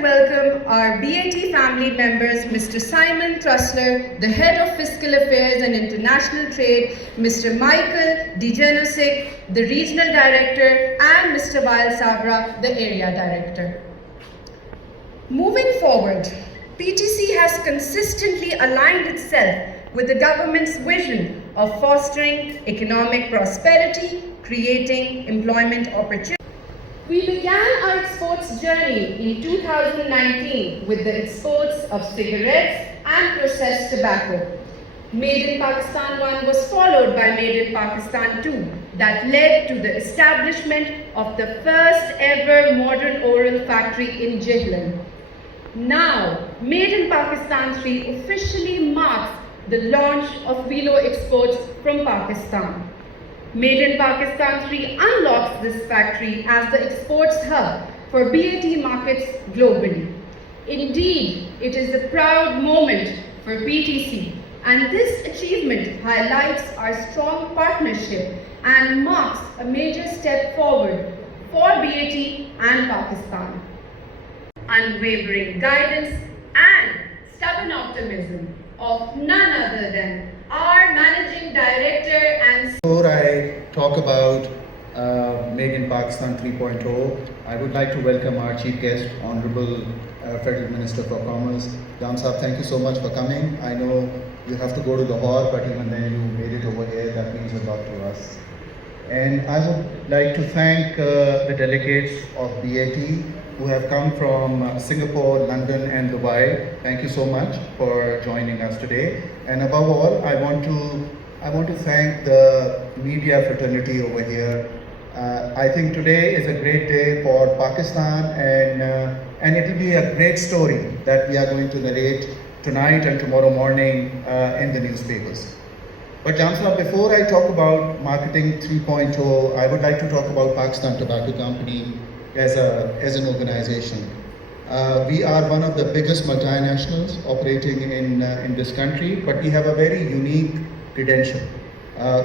to welcome our BAT family members, Mr. Simon Trussler, the Head of Fiscal Affairs and International Trade, Mr. Michael Dijanosic, the Regional Director, and Mr. Vail Sabra, the Area Director. Moving forward, PTC has consistently aligned itself with the government's vision of fostering economic prosperity, creating employment opportunities. We began our exports journey in 2019 with the exports of cigarettes and processed tobacco. Made in Pakistan 1 was followed by Made in Pakistan 2 that led to the establishment of the first ever modern oral factory in Jhelum. Now, Made in Pakistan 3 officially marks the launch of Velo exports from Pakistan. Made in Pakistan 3 unlocks this factory as the exports hub for BAT markets globally. Indeed, it is a proud moment for PTC, and this achievement highlights our strong partnership and marks a major step forward for BAT and Pakistan. Unwavering guidance and stubborn optimism of none other than our Managing Director and... Before I talk about Made in Pakistan 3.0, I would like to welcome our Chief Guest, Honorable Federal Minister for Commerce. Jam Sahab, thank you so much for coming. I know you have to go to Lahore, but even then you made it over here. That means a lot to us. And I would like to thank the delegates of BAT who have come from Singapore, London and Dubai. Thank you so much for joining us today. And above all, I want to thank the media fraternity over here. I think today is a great day for Pakistan, and it will be a great story that we are going to narrate tonight and tomorrow morning in the newspapers. But Jamsa, before I talk about Marketing 3.0, I would like to talk about Pakistan Tobacco Company as an organization. We are one of the biggest multinationals operating in this country, but we have a very unique credential.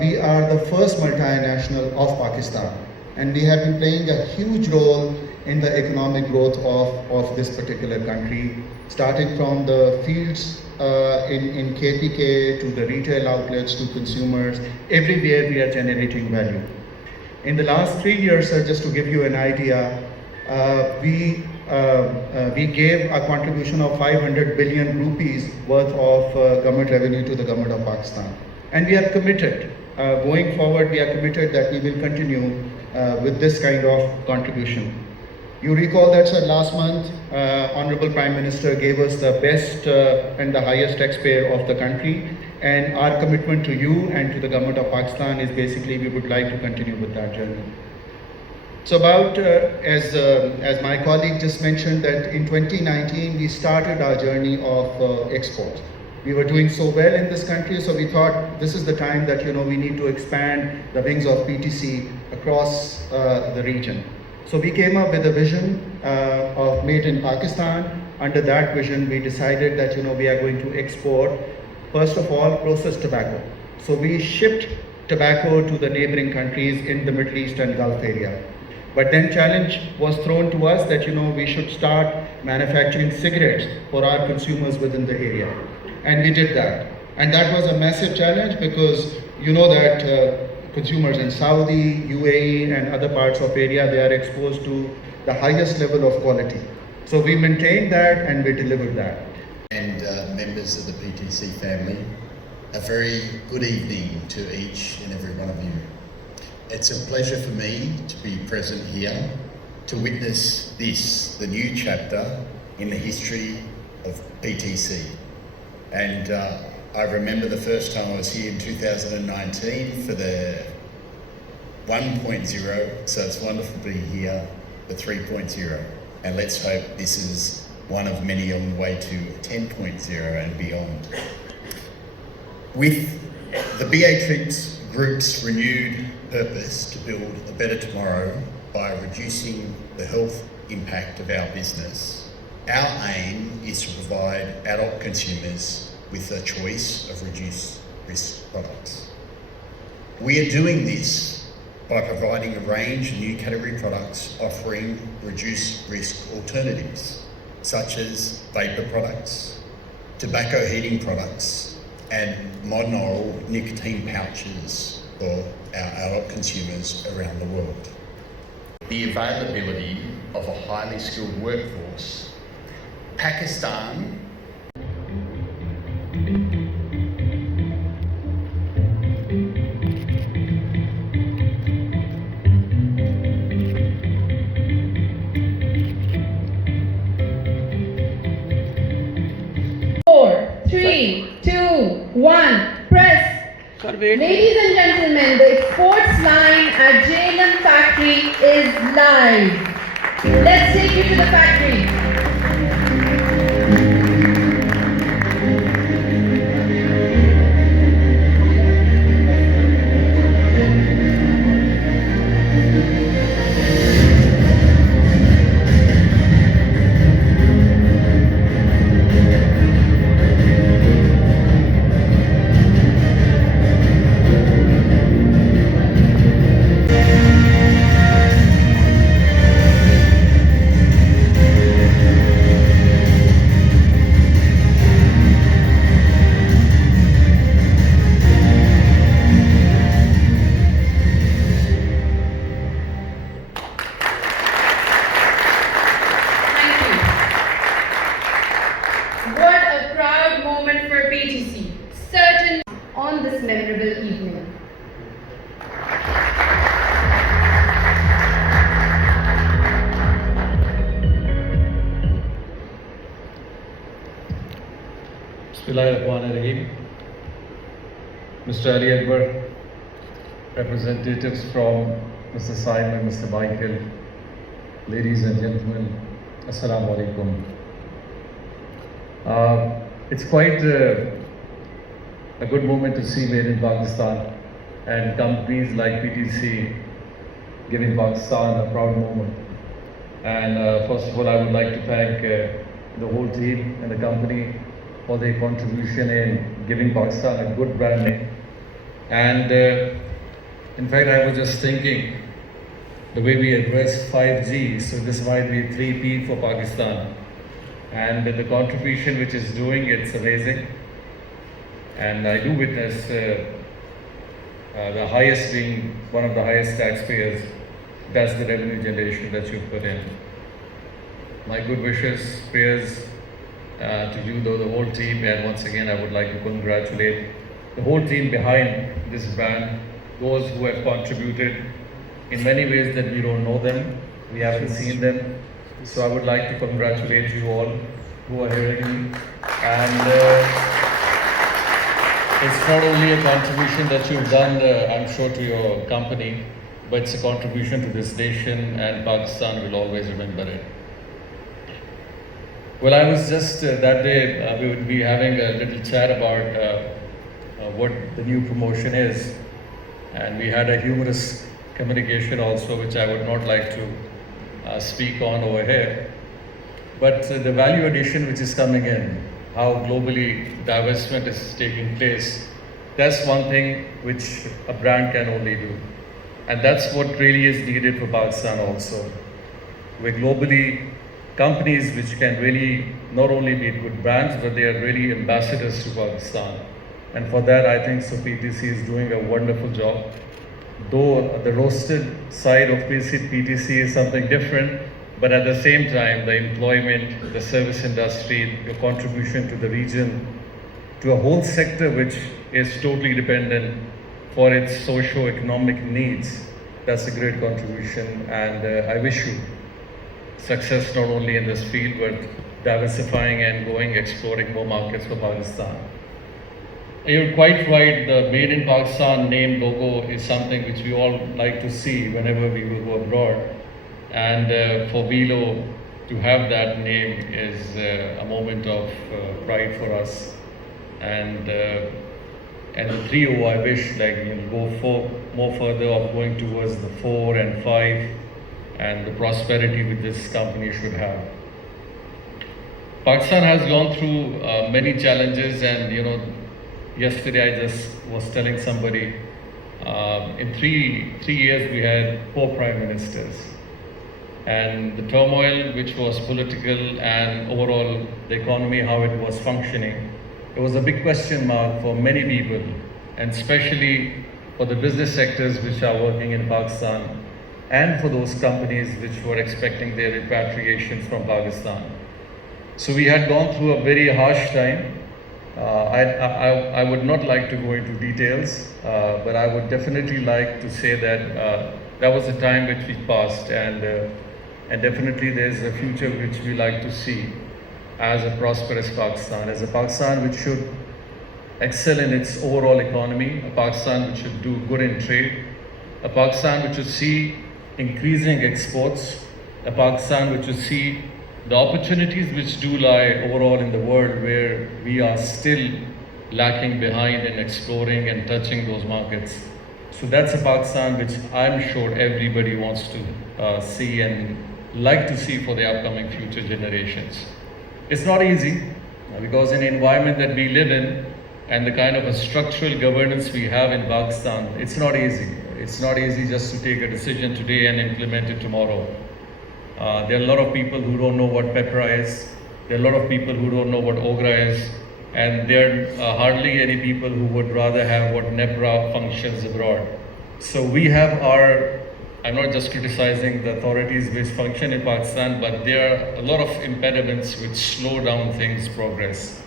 We are the first multinational of Pakistan, and we have been playing a huge role in the economic growth of this particular country, starting from the fields in KPK to the retail outlets to consumers. Everywhere we are generating value. In the last 3 years, sir, just to give you an idea, we gave a contribution of 500 billion rupees worth of government revenue to the government of Pakistan. And we are committed, going forward, we are committed that we will continue with this kind of contribution. You recall that, sir, last month, Honorable Prime Minister gave us the best and the highest taxpayer of the country. And our commitment to you and to the government of Pakistan is basically we would like to continue with that journey. So about, as my colleague just mentioned, that in 2019 we started our journey of export. We were doing so well in this country, so we thought this is the time that we need to expand the wings of PTC across the region. So we came up with a vision of Made in Pakistan. Under that vision, we decided that we are going to export, first of all, processed tobacco. So we shipped tobacco to the neighboring countries in the Middle East and Gulf area. But then challenge was thrown to us that we should start manufacturing cigarettes for our consumers within the area. And we did that. And that was a massive challenge because that consumers in Saudi, UAE and other parts of area, they are exposed to the highest level of quality. So we maintained that and we delivered that. And members of the PTC family, a very good evening to each and every one of you. It's a pleasure for me to be present here to witness this, the new chapter in the history of PTC. And I remember the first time I was here in 2019 for the 1.0, so it's wonderful to be here for 3.0. And let's hope this is one of many on the way to 10.0 and beyond. With the Beatrix Group's renewed purpose to build a better tomorrow by reducing the health impact of our business, our aim is to provide adult consumers with a choice of reduced risk products. We are doing this by providing a range of new category products offering reduced risk alternatives. such as vapor products, tobacco heating products, and modern oral nicotine pouches for our adult consumers around the world. The availability of a highly skilled workforce. Pakistan Four, three, two, one, press. Ladies and gentlemen, the exports line at JLM factory is live. Let's take you to the factory. Thank you. What a proud moment for PTC, certainly on this memorable evening. Bismillahirrahmanirrahim. Mr. Ali Akbar, representatives from Mr. Simon, Mr. Michael, ladies and gentlemen, Assalamu alaikum. It's quite a good moment to see Made in Pakistan and companies like PTC giving Pakistan a proud moment. And first of all, I would like to thank the whole team and the company for their contribution in giving Pakistan a good brand name. And in fact, I was just thinking the way we address 5G, so this might be 3P for Pakistan. And the contribution which is doing, it's amazing. And I do witness the highest being one of the highest taxpayers. That's the revenue generation that you put in. My good wishes, prayers to you, though, the whole team. And once again, I would like to congratulate the whole team behind this brand, those who have contributed in many ways that we don't know them, we haven't seen them. So I would like to congratulate you all who are hearing me. And it's not only a contribution that you've done, I'm sure, to your company, but it's a contribution to this nation, and Pakistan will always remember it. Well, I was just that day, we would be having a little chat about what the new promotion is, and we had a humorous communication also, which I would not like to speak on over here. But the value addition which is coming in, how globally divestment is taking place, that's one thing which a brand can only do. And that's what really is needed for Pakistan also. Where globally, companies which can really not only be good brands, but they are really ambassadors to Pakistan. And for that, I think so PTC is doing a wonderful job. Though the roasted side of PTC is something different, but at the same time, the employment, the service industry, the contribution to the region, to a whole sector which is totally dependent for its socio-economic needs, that's a great contribution. And I wish you success not only in this field, but diversifying and going, exploring more markets for Pakistan. You're quite right, the Made in Pakistan name logo is something which we all like to see whenever we will go abroad. And for Velo to have that name is a moment of pride for us. And the 3O, I wish go more further of going towards the 4 and 5 and the prosperity which this company should have. Pakistan has gone through many challenges, and yesterday I just was telling somebody, in three years we had 4 prime ministers. and the turmoil which was political and overall the economy, how it was functioning. It was a big question mark for many people, and especially for the business sectors which are working in Pakistan and for those companies which were expecting their repatriation from Pakistan. So we had gone through a very harsh time. I would not like to go into details, but I would definitely like to say that that was a time which we passed, and definitely there's a future which we like to see as a prosperous Pakistan, as a Pakistan which should excel in its overall economy, a Pakistan which should do good in trade, a Pakistan which should see increasing exports, a Pakistan which should see the opportunities which do lie overall in the world where we are still lacking behind in exploring and touching those markets. So that's a Pakistan which I'm sure everybody wants to see and like to see for the upcoming future generations. It's not easy because in the environment that we live in and the kind of a structural governance we have in Pakistan, it's not easy. It's not easy just to take a decision today and implement it tomorrow. There are a lot of people who don't know what PEPRA is. There are a lot of people who don't know what OGRA is. And there are hardly any people who would rather have what NEPRA functions abroad. So we have our, I'm not just criticizing the authorities which function in Pakistan, but there are a lot of impediments which slow down things' progress.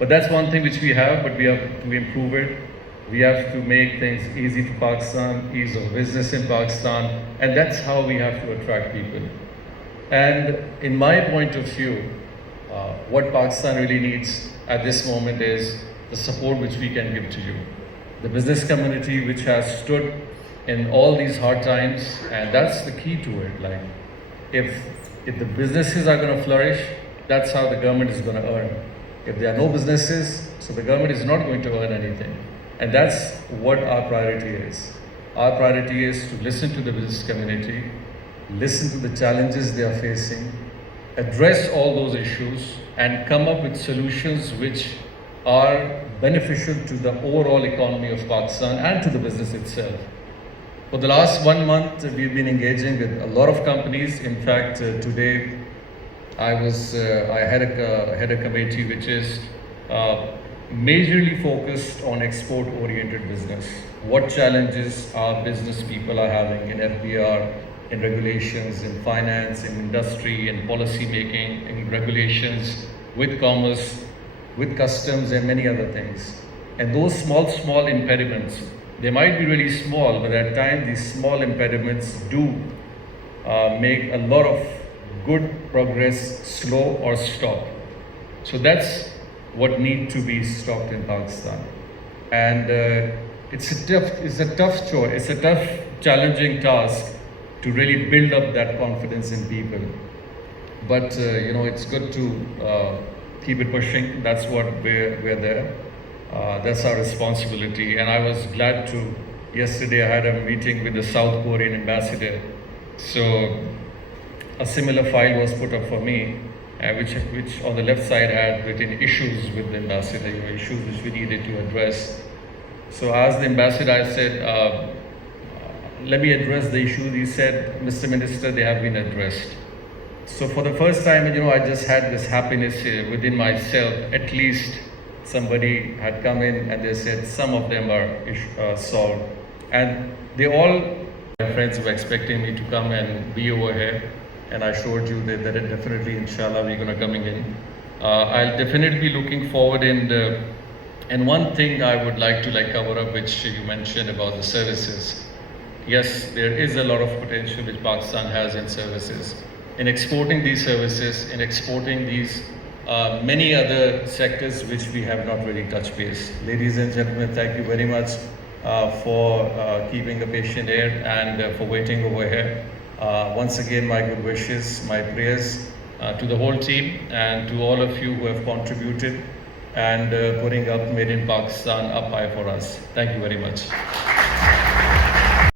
But that's one thing which we have, but we have to improve it. We have to make things easy for Pakistan, ease of business in Pakistan, and that's how we have to attract people. And in my point of view, what Pakistan really needs at this moment is the support which we can give to you. The business community which has stood in all these hard times, and that's the key to it. Like, if the businesses are going to flourish, that's how the government is going to earn. If there are no businesses, so the government is not going to earn anything. And that's what our priority is. Our priority is to listen to the business community, listen to the challenges they are facing, address all those issues, and come up with solutions which are beneficial to the overall economy of Pakistan and to the business itself. For the last 1 month, we've been engaging with a lot of companies. In fact, today I had a committee which is majorly focused on export-oriented business. What challenges our business people are having in FBR, in regulations, in finance, in industry, in policy making, in regulations, with commerce, with customs, and many other things. And those small impediments, they might be really small, but at times these small impediments do make a lot of good progress slow or stop. So that's what need to be stopped in Pakistan. And it's a tough choice, it's a tough, challenging task to really build up that confidence in people. But it's good to keep it pushing. That's what we're there. That's our responsibility. And I was glad to, yesterday I had a meeting with the South Korean ambassador. So a similar file was put up for me, which on the left side had written issues with the ambassador, issues which we needed to address. So as the ambassador, I said, let me address the issues. He said, Mr. Minister, they have been addressed. So for the first time, I just had this happiness within myself. At least somebody had come in and they said some of them are solved. And they all, my friends were expecting me to come and be over here. And I showed you that definitely, inshallah, we're going to coming in. I'll definitely be looking forward and one thing I would like to cover up, which you mentioned about the services. Yes, there is a lot of potential which Pakistan has in services. In exporting these services, in exporting these many other sectors which we have not really touched base. Ladies and gentlemen, thank you very much for keeping a patient ear and for waiting over here. Once again, my good wishes, my prayers to the whole team and to all of you who have contributed and putting up Made in Pakistan up high for us. Thank you very much.